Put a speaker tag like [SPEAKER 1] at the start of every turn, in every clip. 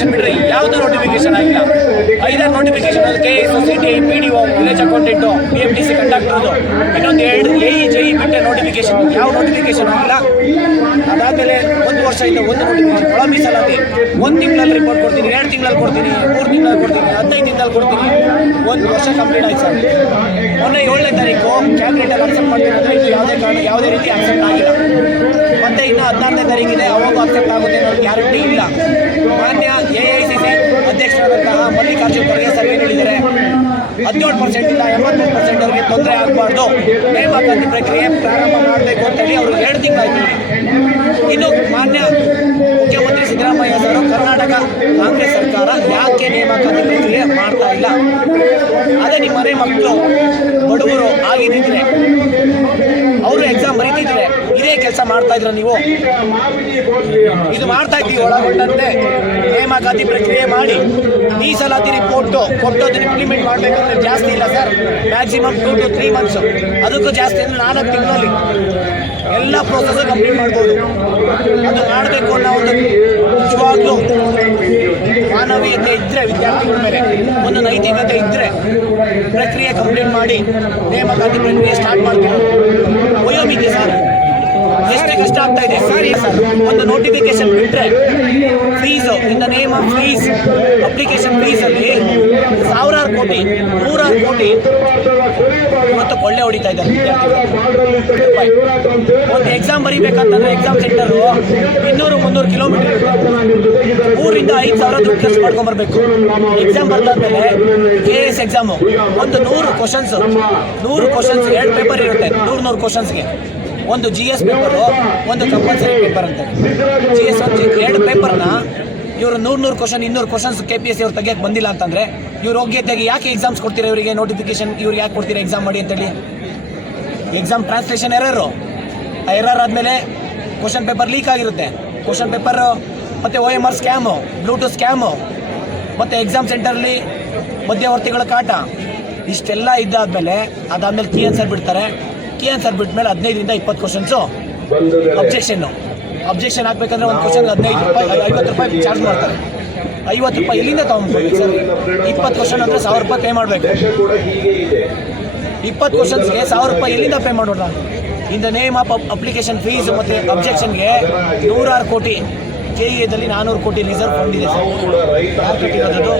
[SPEAKER 1] Notification ಬಿಟ್ಟರೆ ಯಾವುದು notification ಆಗಿಲ್ಲ. ಐದಾರು ನೋಟಿಫಿಕೇಶನ್ ಅಲ್ಲಿ K S C T P D O village accountant B M T C ಕಂಡಕ್ಟರ್ದು ಇನ್ನೊಂದು ಎರಡು ಎ ಇ ಜೆ ಇ ಬಿಟ್ಟೆ ನೋಟಿಫಿಕೇಶನ್ ಯಾವ ನೋಟಿಫಿಕೇಶನ್ ಆಗಿಲ್ಲ? ಅದಾದಮೇಲೆ ಒಂದು ವರ್ಷದಿಂದ ಒಂದು ನೋಟಿಫಿಕೇಶನ್ ಒಳ ಮೀಸಲಾಗಿ ಒಂದು ತಿಂಗಳಲ್ಲಿ ರಿಪೋರ್ಟ್ ಕೊಡ್ತೀನಿ, ಎರಡು ತಿಂಗಳಲ್ಲಿ ಕೊಡ್ತೀನಿ, ಮೂರು ತಿಂಗಳಲ್ಲಿ ಕೊಡ್ತೀನಿ, ಹದಿನೈದು ದಿನದಲ್ಲಿ ಕೊಡ್ತೀನಿ. ಒಂದು ವರ್ಷ ಕಂಪ್ಲೀಟ್ ಆಯ್ತು ಸರ್. ಮೊನ್ನೆ ಏಳನೇ ತಾರೀಕು ಕ್ಯಾಬಿನೆಟಲ್ಲಿ ಅಕ್ಸೆಪ್ಟ್ ಮಾಡ್ತೀನಿ ಅಂದರೆ ಯಾವುದೇ ಕಾರಣ, ಯಾವುದೇ ರೀತಿ ಅಕ್ಸೆಪ್ಟ್ ಆಗಿಲ್ಲ. ಇನ್ನು ಹದಿನಾರನೇ ತಾರೀಕಿದೆ ಅವಾಗ ಅಕ್ಸೆಪ್ಟ್ ಆಗುತ್ತೆ ಅನ್ನೋ ಗ್ಯಾರಂಟಿ ಇಲ್ಲ. ಮಾನ್ಯ ಎ ಐ ಸಿ ಸಿ ಅಧ್ಯಕ್ಷರಾದಂತಹ ಮಲ್ಲಿಕಾರ್ಜುನ್ ಖರ್ಗೆ ಸರ್ವೆ ನೀಡಿದ್ದಾರೆ ಹದಿನೇಳು ಪರ್ಸೆಂಟಿಂದ ಎಂಬತ್ತೊಂದು ಪರ್ಸೆಂಟ್ವರೆಗೆ ತೊಂದರೆ ಆಗಬಾರ್ದು. ನೇಮಕಾತಿ ಪ್ರಕ್ರಿಯೆ ಪ್ರಾರಂಭ ಮಾಡಬೇಕು ಅಂತೇಳಿ ಅವರು ಎರಡು ತಿಂಗಳಾಯ್ತು. ಇನ್ನು ಮಾನ್ಯ ಮುಖ್ಯಮಂತ್ರಿ ಸಿದ್ದರಾಮಯ್ಯ ಅವರು ಕರ್ನಾಟಕ ಕಾಂಗ್ರೆಸ್ ಸರ್ಕಾರ ಯಾಕೆ ನೇಮಕಾತಿ ಪ್ರಕ್ರಿಯೆ ಮಾಡ್ತಾ ಇಲ್ಲ? ಅದೇ ನಿಮ್ಮ ಮನೆ ಮಕ್ಕಳು, ಬಡವರು ಎಕ್ಸಾಮ್ ಇದೇ ಕೆಲಸ ಮಾಡ್ತಾ ಇದ್ರ ನೀವು? ಇದು ಮಾಡ್ತಾ ಇದ್ದೀವಿ, ಒಳಗೊಂಡಂತೆ ನೇಮಕಾತಿ ಪ್ರಕ್ರಿಯೆ ಮಾಡಿ ಮೀಸಲಾತಿ ರಿಪೋರ್ಟು ಕೊಟ್ಟು ಅದನ್ನು ಇಂಪ್ಲಿಮೆಂಟ್ ಮಾಡಬೇಕಂದ್ರೆ ಜಾಸ್ತಿ ಇಲ್ಲ sir. Maximum two to three months ಅದಕ್ಕೂ ಜಾಸ್ತಿ ಅಂದರೆ ನಾಲ್ಕು ತಿಂಗಳಲ್ಲಿ ಎಲ್ಲ ಪ್ರೋಸೆಸ್ ಕಂಪ್ಲೀಟ್ ಮಾಡ್ಬೋದು. ಅದು ಮಾಡಬೇಕು ಅನ್ನೋ ಒಂದು ನಿಜವಾಗ್ಲೂ ಮಾನವೀಯತೆ ಇದ್ರೆ ವಿದ್ಯಾರ್ಥಿಗಳ ಮೇಲೆ, ಒಂದು ನೈತಿಕತೆ ಇದ್ರೆ ಪ್ರಕ್ರಿಯೆ ಕಂಪ್ಲೀಟ್ ಮಾಡಿ ನೇಮಕಾತಿ ಪ್ರಕ್ರಿಯೆ ಸ್ಟಾರ್ಟ್ ಮಾಡ್ತೀವಿ. ವಯೋಮಿತಿ ಆಗ್ತಾ ಇದೆ. ಸರ್ ಒಂದು ನೋಟಿಫಿಕೇಶನ್ ಬಿಟ್ಟರೆ fees in the name of fees application ಫೀಸಲ್ಲಿ ಸಾವಿರಾರು ಕೋಟಿ, ನೂರಾರು ಕೋಟಿ ಇವತ್ತು ಕೊಳ್ಳೆ ಹೊಡಿತಾ ಇದ್ದಾರೆ ಒಂದು ಎಕ್ಸಾಮ್ ಬರೀಬೇಕಂತಂದ್ರೆ ಎಕ್ಸಾಮ್ ಸೆಂಟರು ಇನ್ನೂರು ಮುನ್ನೂರು ಕಿಲೋಮೀಟರ್ ಊರಿಂದ ಐದು ಸಾವಿರ ದುಡ್ಡು ಖರ್ಚು ಮಾಡ್ಕೊಂಬರ್ಬೇಕು. ಎಕ್ಸಾಮ್ ಬರ್ದಾದ್ಮೇಲೆ ಕೆ ಎಸ್ ಎಕ್ಸಾಮು ಒಂದು ನೂರು ಕ್ವಶನ್ಸ್ ನೂರು ಕ್ವಶನ್ಸ್ ಎರಡು ಪೇಪರ್ ಇರುತ್ತೆ ನೂರು ನೂರು ಕ್ವಶನ್ಸ್ಗೆ ಒಂದು ಜಿ ಎಸ್ ಪೇಪರು ಒಂದು ಕಂಪಲ್ಸರಿ ಪೇಪರ್ ಅಂತ. ಜಿ ಎಸ್ ಒಂದು ಎರಡು ಪೇಪರ್ನ ಇವರು ನೂರು ನೂರು ಕ್ವಶನ್ ಇನ್ನೂರು questions K P S C ಅವ್ರು ತೆಗಿಯಕ್ಕೆ ಬಂದಿಲ್ಲ ಅಂತಂದ್ರೆ ಇವ್ರು ಯೋಗ್ಯತೆಗೆ ಯಾಕೆ ಎಕ್ಸಾಮ್ಸ್ ಕೊಡ್ತೀರಾ ಇವರಿಗೆ? ನೋಟಿಫಿಕೇಶನ್ ಇವ್ರು ಯಾಕೆ ಕೊಡ್ತೀರಾ ಎಕ್ಸಾಮ್ ಮಾಡಿ ಅಂತೇಳಿ. ಎಕ್ಸಾಮ್ ಟ್ರಾನ್ಸ್ಲೇಷನ್ ಎರರು ಆ ಎರರ್ ಆದಮೇಲೆ ಕ್ವಶನ್ ಪೇಪರ್ ಲೀಕ್ ಆಗಿರುತ್ತೆ. ಕ್ವಶನ್ ಪೇಪರ್ ಮತ್ತು O M R scam Bluetooth scam ಮತ್ತು ಎಕ್ಸಾಮ್ ಸೆಂಟರಲ್ಲಿ ಮಧ್ಯವರ್ತಿಗಳ ಕಾಟ. ಇಷ್ಟೆಲ್ಲ ಇದ್ದಾದಮೇಲೆ ಅದಾದಮೇಲೆ ಆನ್ಸರ್ ಬಿಡ್ತಾರೆ. ಕೀ ಆನ್ಸರ್ ಬಿಟ್ಮೇಲೆ ಹದಿನೈದರಿಂದ ಇಪ್ಪತ್ತು ಕ್ವಶನ್ಸು ಅಬ್ಜೆಕ್ಷನ್ನು ಅಬ್ಜೆಕ್ಷನ್ ಹಾಕ್ಬೇಕಂದ್ರೆ ಒಂದು ಕ್ವಶನ್ ಹದಿನೈದು ರೂಪಾಯಿ ಐವತ್ತು ರೂಪಾಯಿ ಚಾರ್ಜ್ ಮಾಡ್ತಾರೆ. ಐವತ್ತು ರೂಪಾಯಿ ಎಲ್ಲಿಂದ ತೊಗೊಂಡ್ಬೇಕು ಸರ್? ಇಪ್ಪತ್ತು ಕ್ವಶನ್ ಅಂದರೆ ಸಾವಿರ ರೂಪಾಯಿ ಪೇ ಮಾಡಬೇಕು. ಇಪ್ಪತ್ತು ಕ್ವಶನ್ಸ್ಗೆ ಸಾವಿರ ರೂಪಾಯಿ ಎಲ್ಲಿಂದ ಪೇ ಮಾಡೋಣ? In the name of application fees ಮತ್ತು ಅಬ್ಜೆಕ್ಷನ್ಗೆ ನೂರಾರು ಕೋಟಿ ಕೆ ಎದಲ್ಲಿ ನಾನ್ನೂರು ಕೋಟಿ ರಿಸರ್ವ್ ಫಂಡ್ ಇದೆ. ಸರ್ ಕಟ್ಟಿರೋದು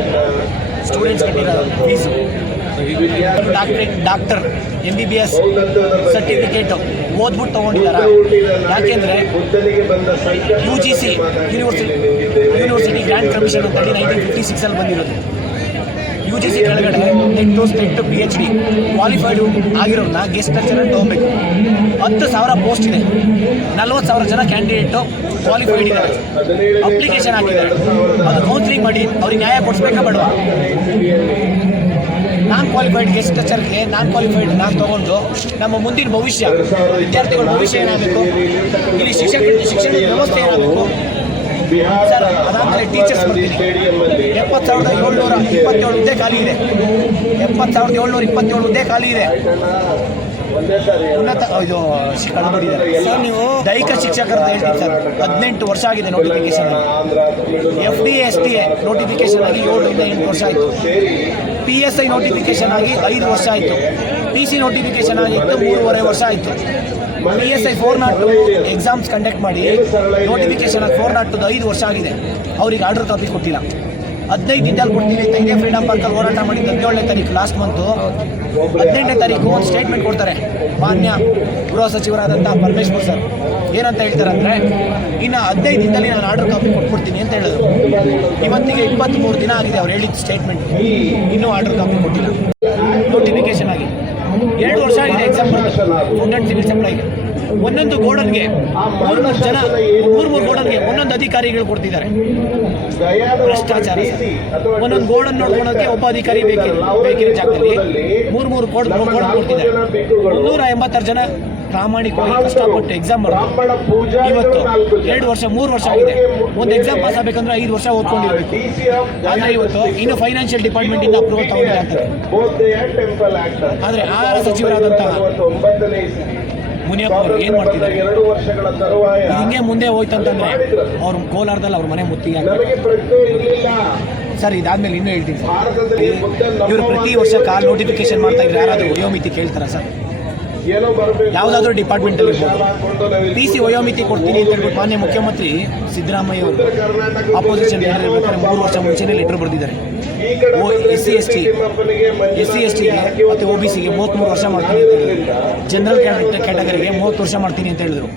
[SPEAKER 1] students ಕಟ್ಟಿರೋದು fees doctorate doctor M B B S certificate ಓದ್ಬಿಟ್ಟು ತೊಗೊಂಡಿದ್ದಾರೆ ಯಾಕೆಂದರೆ U G C university university grand commission nineteen nineteen fifty ಸಿಕ್ಸಲ್ಲಿ ಬಂದಿರೋದು. ಯು ಜಿ ಸಿ ಕೆಳಗಡೆ ಟೆಟ್ಟು ಸ್ಟೆಟ್ ಪಿ ಎಚ್ ಡಿ ಕ್ವಾಲಿಫೈಡು ಆಗಿರೋನ್ನ ಗೆಸ್ಟ್ ಲೆಕ್ಚರಲ್ಲಿ ತೊಗೊಬೇಕು. ಹತ್ತು ಸಾವಿರ ಪೋಸ್ಟ್ ಇದೆ. ನಲ್ವತ್ತು ಸಾವಿರ ಜನ ಕ್ಯಾಂಡಿಡೇಟು ಕ್ವಾಲಿಫೈಡ್ ಇದ್ದಾರೆ. ಅಪ್ಲಿಕೇಶನ್ ಹಾಕಿದ್ದಾರೆ. ಅದು ಕೌನ್ಸಿಲಿಂಗ್ ಮಾಡಿ, ಅವ್ರಿಗೆ ನ್ಯಾಯ ಕೊಡಿಸ್ಬೇಕಾ ಬೇಡವಾ? ನಾನ್ ಕ್ವಾಲಿಫೈಡ್ ಗೆಸ್ಟ್ ಟೀಚರ್ಗೆ ನಾನ್ ಕ್ವಾಲಿಫೈಡ್ ನಾನು ತಗೊಂಡು ನಮ್ಮ ಮುಂದಿನ ಭವಿಷ್ಯ, ವಿದ್ಯಾರ್ಥಿಗಳ ಭವಿಷ್ಯ ಏನಾಗಬೇಕು? ಇಲ್ಲಿ ಶಿಕ್ಷಕ ಶಿಕ್ಷಣ ವ್ಯವಸ್ಥೆ ಏನಾಗಬೇಕು? ಸರ್, ಅದಾದಮೇಲೆ ಟೀಚರ್ಸ್ ಬರ್ತೀನಿ. ಎಪ್ಪತ್ತು ಸಾವಿರದ ಏಳ್ನೂರ ಇಪ್ಪತ್ತೇಳು ಹುದ್ದೆ ಖಾಲಿ ಇದೆ. ಎಪ್ಪತ್ತು ಸಾವಿರದ ಏಳ್ನೂರ ಇಪ್ಪತ್ತೇಳು ಹುದ್ದೆ ಖಾಲಿ ಇದೆ. ಉನ್ನತ ಇದು ಸರ್, ನೀವು ದೈಹಿಕ ಶಿಕ್ಷಕರ ಹೇಳ್ತೀನಿ ಸರ್? ಹದಿನೆಂಟು ವರ್ಷ ಆಗಿದೆ notification F D S T notification ಆಗಿ ಏಳರಿಂದ ಎಂಟು ವರ್ಷ ಆಯಿತು. ಪಿ ಎಸ್ ಐ ನೋಟಿಫಿಕೇಶನ್ ಆಗಿ ಐದು ವರ್ಷ ಆಯಿತು. ಪಿ ಸಿ ನೋಟಿಫಿಕೇಶನ್ ಆಗಿತ್ತು ಮೂರುವರೆ ವರ್ಷ ಆಯಿತು. P S I four nought exams conduct ಮಾಡಿ ನೋಟಿಫಿಕೇಶನ್ ಆಗಿ ಫೋರ್ ನಾಟ್ ಐದು ವರ್ಷ ಆಗಿದೆ. ಅವ್ರಿಗೆ ಆರ್ಡರ್ ಕಾಪಿ ಕೊಟ್ಟಿಲ್ಲ. ಹದಿನೈದು ದಿನದಲ್ಲಿ ಕೊಡ್ತೀನಿ. ಅಂತ ಫ್ರೀಡಮ್ ಪಾರ್ಕಲ್ಲಿ ಹೋರಾಟ ಮಾಡಿದ್ದು ಹದಿನೇಳನೇ ತಾರೀಕು ಲಾಸ್ಟ್ ಮಂತು ಹದಿನೆಂಟನೇ ತಾರೀಕು ಒಂದು ಸ್ಟೇಟ್ಮೆಂಟ್ ಕೊಡ್ತಾರೆ ಮಾನ್ಯ ಗೃಹ ಸಚಿವರಾದಂಥ ಪರಮೇಶ್ವರ್ ಸರ್ ಏನಂತ ಹೇಳ್ತಾರೆ ಅಂದರೆ ಇನ್ನು ಹದಿನೈದು ದಿನದಲ್ಲಿ ನಾನು ಆರ್ಡರ್ ಕಾಪಿ ಕೊಟ್ಬಿಡ್ತೀನಿ ಅಂತ ಹೇಳಿದ್ರು. ಇವತ್ತಿಗೆ ಇಪ್ಪತ್ತ್ಮೂರು ದಿನ ಆಗಿದೆ ಅವ್ರು ಹೇಳಿದ ಸ್ಟೇಟ್ಮೆಂಟ್ ಇನ್ನೂ ಆರ್ಡರ್ ಕಾಪಿ ಕೊಟ್ಟಿಲ್ಲ. ನೋಟಿಫಿಕೇಶನ್ ಆಗಿ. ಎರಡು ವರ್ಷ ಆಗಿದೆ ಎಕ್ಸಾಮ್ ಫುಡ್ ಆ್ಯಂಡ್ ಸಿವಿಲ್ ಸಪ್ಲೈಗೆ ಒಂದೊಂದು ಗೋಡನ್ಗೆ ಮೂರ್ಮೂರು ಮೂರು ಜನ ಮೂರು ಮೂರು ಗೋಡನ್ಗೆ ಒಂದೊಂದು ಅಧಿಕಾರಿಗಳು ಕೊಡ್ತಿದ್ದಾರೆ. ಭ್ರಷ್ಟಾಚಾರ. ಒಂದೊಂದು ಗೋಡನ್ ನೋಡ್ಕೊಳಕ್ಕೆ ಒಬ್ಬ ಅಧಿಕಾರಿ ಬೇಕಿರೋ ಬೇಕಿರೋ ಜಾಗದಲ್ಲಿ ಮೂರು ಮೂರು ಕೋಡ್ ಗೋಡನ್ ಕೊಡ್ತಿದ್ದಾರೆ. ಮುನ್ನೂರ ಎಂಬತ್ತಾರು ಜನ ಪ್ರಾಮಾಣಿಕವಾಗಿ ಕಷ್ಟಪಟ್ಟು ಎಕ್ಸಾಮ್ ಮಾಡೋದು ಇವತ್ತು ಎರಡು ವರ್ಷ ಮೂರು ವರ್ಷ ಆಗಿದೆ. ಒಂದು ಎಕ್ಸಾಮ್ ಪಾಸ್ ಆಗಬೇಕಂದ್ರೆ ಐದು ವರ್ಷ ಓದ್ಕೊಂಡಿರ್ಬೇಕು. ಆದರೆ ಇವತ್ತು ಇನ್ನು ಫೈನಾನ್ಷಿಯಲ್ ಡಿಪಾರ್ಟ್ಮೆಂಟ್ ಇಂದ ಅಪ್ರೂವಲ್ ತಗೊಂಡಿಲ್ಲ ಅಂತಾರೆ ಆದರೆ ಆಹಾರ ಸಚಿವರಾದಂತಹ ಮುನಿಯಪ್ಪ ಅವರು ಏನು ಮಾಡ್ತಿದ್ದಾರೆ? ಹಿಂಗೆ ಮುಂದೆ ಹೋಯ್ತಂತಂದ್ರೆ ಅವ್ರ ಕೋಲಾರದಲ್ಲಿ ಅವ್ರ ಮನೆ ಮುತ್ತಿಗೆ ಸರ್ ಇದಾದ್ಮೇಲೆ ಇನ್ನೂ ಹೇಳ್ತೀನಿ ಸರ್. ಇವರು ಪ್ರತಿ ವರ್ಷ ಕಾಲ್ ನೋಟಿಫಿಕೇಶನ್ ಮಾಡ್ತಾ ಇದ್ರೆ ಯಾರಾದರೂ ವಯೋಮಿತಿ ಕೇಳ್ತಾರ ಸರ್? ಯಾವುದಾದ್ರೂ ಡಿಪಾರ್ಟ್ಮೆಂಟಲ್ಲಿ
[SPEAKER 2] ಅಲ್ಲಿ
[SPEAKER 1] ಪಿ ಸಿ ವಯೋಮಿತಿ ಕೊಡ್ತೀನಿ ಅಂತ ಹೇಳ್ಬಿಟ್ಟು ಮಾನ್ಯ ಮುಖ್ಯಮಂತ್ರಿ ಸಿದ್ದರಾಮಯ್ಯ ಅವರು ಅಪೋಸಿಷನ್ ಮೂರು ವರ್ಷ ಮುಂಚೆನೇ ಲೆಟರ್ ಬರೆದಿದ್ದಾರೆ. S C S T S C S ಟಿಗೆ ಮತ್ತು ಒ ಬಿ ಸಿಗೆ ಮೂವತ್ತ್ಮೂರು ವರ್ಷ ಮಾಡ್ತೀನಿ ಅಂತ ಜನರಲ್ ಕ್ಯಾಟಗರಿಗೆ ಮೂವತ್ತು ವರ್ಷ ಮಾಡ್ತೀನಿ ಅಂತ ಹೇಳಿದ್ರು.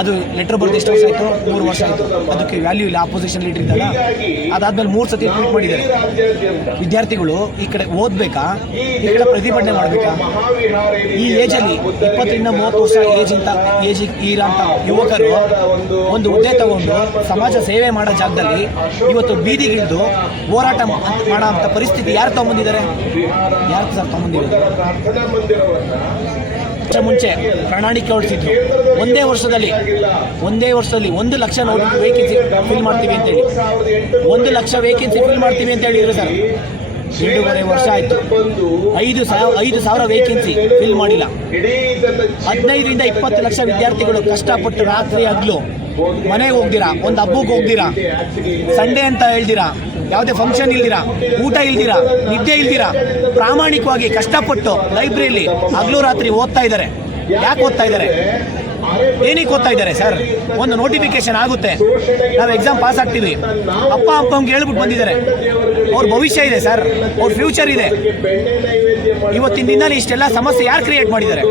[SPEAKER 1] ಅದು ಲೆಟರ್ ಬರೆದು ಎಷ್ಟು ವರ್ಷ ಆಯಿತು? ಮೂರು ವರ್ಷ ಆಯಿತು. ಅದಕ್ಕೆ ವ್ಯಾಲ್ಯೂ ಇಲ್ಲ ಆಪೋಸಿಷನ್ ಲೀಡರ್ ಇದ್ದಾಗ ಅದಾದ್ಮೇಲೆ ಮೂರು ಸತಿ ಟ್ವೀಟ್ ಮಾಡಿದ್ದಾರೆ. ವಿದ್ಯಾರ್ಥಿಗಳು ಈ ಕಡೆ ಓದ್ಬೇಕಾ? ಈ ಕಡೆ ಪ್ರತಿಭಟನೆ ಮಾಡಬೇಕಾ? ಈ ಏಜಲ್ಲಿ ಇಪ್ಪತ್ತರಿಂದ ಮೂವತ್ತು ವರ್ಷ ಏಜ್ ಅಂತ ಏಜ್ ಇರೋಂಥ ಯುವಕರು ಒಂದು ಹುದ್ದೆ ತಗೊಂಡು ಸಮಾಜ ಸೇವೆ ಮಾಡೋ ಜಾಗದಲ್ಲಿ ಇವತ್ತು ಬೀದಿಗಿಳಿದು ಹೋರಾಟ ಮಾಡೋ ಅಂತ ಪರಿಸ್ಥಿತಿ ಯಾರು ತಗೊಂಬಂದಿದ್ದಾರೆ? ಯಾರು ಸರ್ ವರ್ಷ ಮುಂಚೆ ಪ್ರಣಾಳಿಕೆ ಹೊರಡಿಸಿದ್ರು ಒಂದೇ ವರ್ಷದಲ್ಲಿ ಒಂದೇ ವರ್ಷದಲ್ಲಿ ಒಂದು ಲಕ್ಷ ನೋಡಿ ವೇಕೆನ್ಸಿ ಫಿಲ್ ಮಾಡ್ತೀವಿ ಅಂತೇಳಿ ಒಂದು ಲಕ್ಷ ವೇಕೆನ್ಸಿ ಫಿಲ್ ಮಾಡ್ತೀವಿ ಅಂತ ಹೇಳಿದ್ರು ಸರ್. ಎರಡೂವರೆ ವರ್ಷ ಆಯಿತು. ಐದು ಸಾವಿರ ಐದು ಸಾವಿರ ವೇಕೆನ್ಸಿ ಫಿಲ್ ಮಾಡಿಲ್ಲ. ಹದಿನೈದರಿಂದ ಇಪ್ಪತ್ತು ಲಕ್ಷ ವಿದ್ಯಾರ್ಥಿಗಳು ಕಷ್ಟಪಟ್ಟು ರಾತ್ರಿ ಹಗ್ಲು ಮನೆಗೆ ಹೋಗ್ದಿರಾ, ಒಂದು ಹಬ್ಬಕ್ಕೆ ಹೋಗ್ದಿರಾ ಸಂಡೇ ಅಂತ ಹೇಳ್ದಿರಾ ಯಾವುದೇ ಫಂಕ್ಷನ್ ಇಲ್ದಿರಾ, ಊಟ ಇಲ್ದಿರಾ, ನಿದ್ದೆ ಇಲ್ದಿರಾ, ಪ್ರಾಮಾಣಿಕವಾಗಿ ಕಷ್ಟಪಟ್ಟು ಲೈಬ್ರರಿಲಿ ಹಗಲು ರಾತ್ರಿ ಓದ್ತಾ ಇದ್ದಾರೆ. ಯಾಕೆ ಓದ್ತಾ ಇದ್ದಾರೆ? ಏನಕ್ಕೆ ಓದ್ತಾ ಇದ್ದಾರೆ ಸರ್? ಒಂದು ನೋಟಿಫಿಕೇಶನ್ ಆಗುತ್ತೆ. ನಾವು ಎಕ್ಸಾಮ್ ಪಾಸ್ ಆಗ್ತೀವಿ. ಅಪ್ಪ ಅಪ್ಪಂಗೆ ಹೇಳ್ಬಿಟ್ಟು ಬಂದಿದ್ದಾರೆ. ಅವ್ರ ಭವಿಷ್ಯ ಇದೆ ಸರ್. ಅವ್ರ ಫ್ಯೂಚರ್ ಇದೆ. ಇವತ್ತಿನ ದಿನ ಇಷ್ಟೆಲ್ಲ ಸಮಸ್ಯೆ ಯಾರು ಕ್ರಿಯೇಟ್ ಮಾಡಿದ್ದಾರೆ?